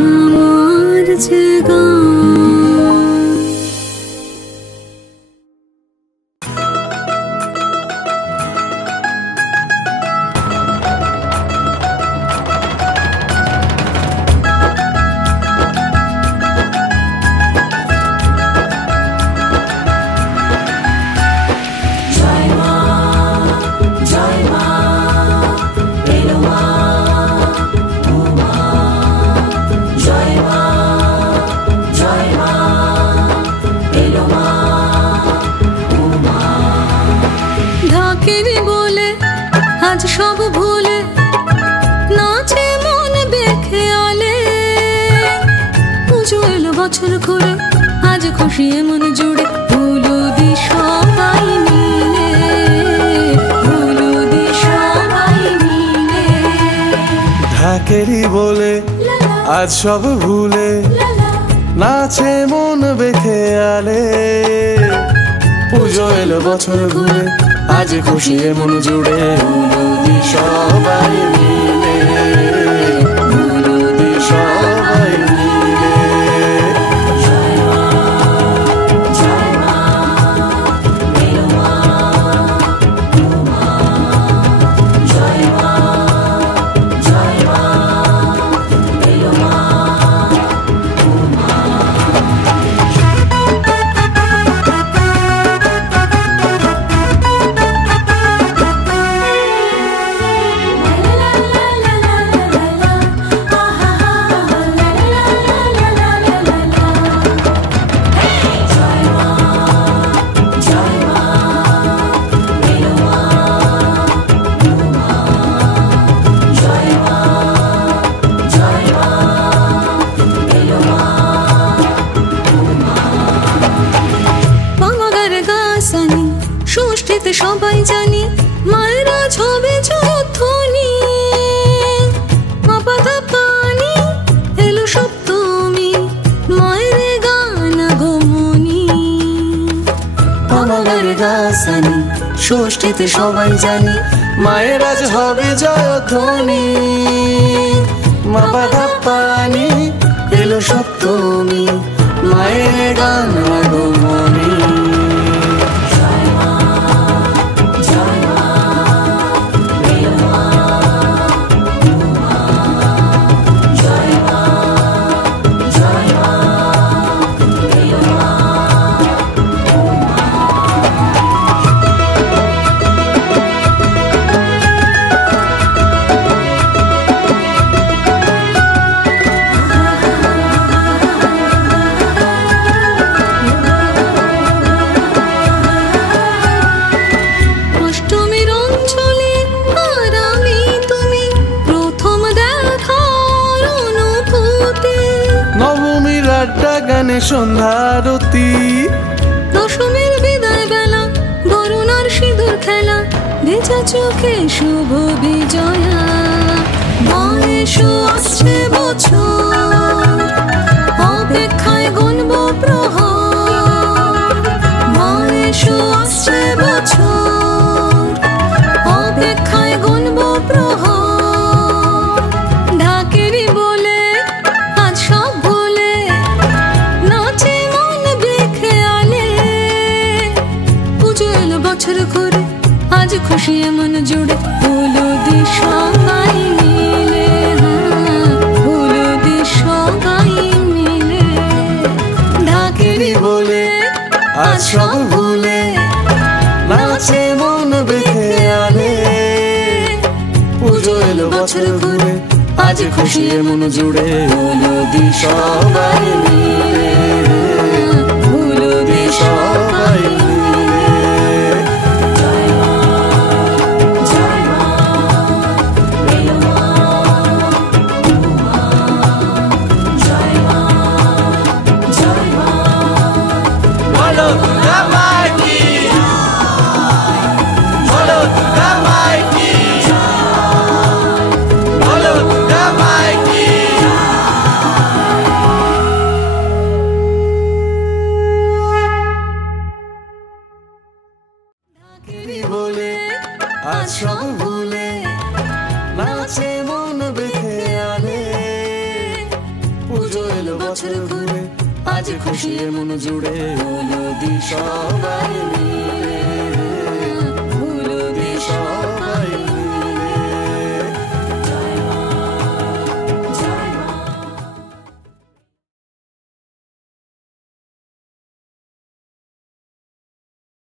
আমার যে গান আজ সব ভুলে নাচে মন বেখেয়ালে পুজো এলো বছর ঘুরে আজ খুশি মন জুড়ে হলুদি সবাই মিলে হলুদি সবাই মিলে ঢাকেরই বলে আজ সব ভুলে নাচে মন বেখেয়ালে পুজো এলো বছর ঘুরে আজ খুশি মন জুড়ে হলুদি সবাই মিলে হলুদি সবাই মিলে জয় মা জয় মা মেলো মা উমা জয় মা জয় মা মেলো মা উমা ষষ্ঠীতে সবাই জানি মায়েরা ছবে জয়ধ্বনি আপাতা পানি এলো সপ্তমী মায়ের গান গমনি আমার গাছানি ষষ্ঠীতে সবাই জানি মায়ের আজ হবে জয়ধ্বনি মা বাধা পানি এলো সপ্তমী মায়ের গান আগমনী গানে সন্ধ্যারতি দশমীর বিদায় বেলা বরুণার সিঁদুর খেলা ভেজা চোখে শুভ বিজয়া বয়সও আসছে বছর অপেক্ষায় গুনব প্রহর বয়সও আসছে বছর অপেক্ষায় গুনব প্রহর ঢাকেরই বলে আজ সব ভুলে নাচে মন বেখেয়ালে পুজো এলো বছর ঘুরে আজ খুশি মন জুড়ে হলুদি সবাই মিলে হলুদি সবাই মিলে ঢাকেরই বলে আজ সব ভুলে নাচে মন বেখেয়ালে পুজো এলো বছর ঘুরে আজ খুশি মন জুড়ে হলুদি সবাই মিলে হলুদি সবাই বলে আজ সব ভুলে নাচ নাচে মন বেঁধে আনে, পুজো এলো বছর ঘুরে, আজ খুশি মন জুড়ে, নদী সবাই মিলে।